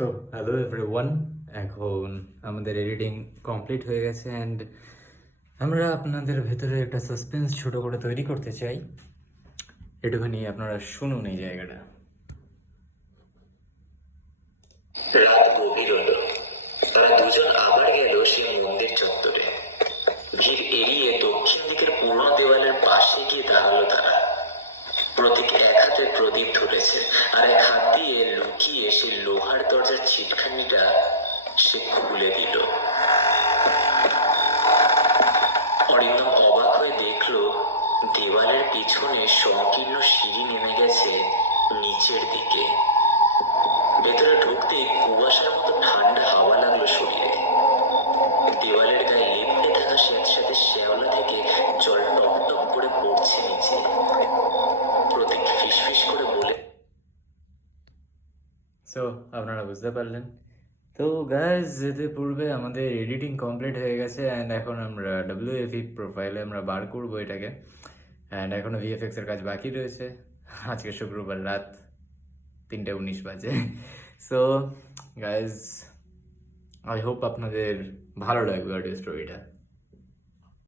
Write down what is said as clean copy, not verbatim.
So hello everyone, এখন আমাদের editing complete হয়ে গেছে অ্যান্ড আমরা আপনাদের ভেতরে একটা সাসপেন্স ছোট করে তৈরি করতে চাই। একটুখানি আপনারা শুনুন এই জায়গাটা। রাত গভীর হলো। তারা দুজন আবার গেল সেই মন্দির চত্বরে। ভিড় এড়িয়ে দক্ষিণ দিকের পুরনো দেওয়ালের পাশে গিয়ে দাঁড়ালো তারা। প্রতীক এক হাতে প্রদীপ ধরেছে, আর এক হাত দিয়ে লুকিয়ে সেই লোহার দরজার ছিটখানিটা সে খুলে দিল। অরিন্দম অবাক হয়ে দেখলো দেওয়ালের পিছনে সংকীর্ণ সিঁড়ি নেমে গেছে নিচের দিকে। ভেতরে ঢুকতেই কুয়াশার মতো ঠান্ডা হাওয়া লাগলো শরীরে। দেওয়ালের গায়ে লেপটে থাকা স্যাঁতস্যাঁতে শ্যাওলা থেকে জল টপ টপ করে পড়ছে নিচে। প্রতীক ফিসফিস করে বলে, সো আপনারা বুঝতে পারলেন তো গাইজ, যেতে পূর্বে আমাদের এডিটিং কমপ্লিট হয়ে গেছে অ্যান্ড এখন আমরা WFE প্রোফাইলে আমরা বার করবো এটাকে। অ্যান্ড এখনও ভিএফএক্সের কাজ বাকি রয়েছে। আজকে শুক্রবার রাত 3:19 বাজে। সো গাইজ, আই হোপ আপনাদের ভালো লাগবে অডিও স্টোরিটা।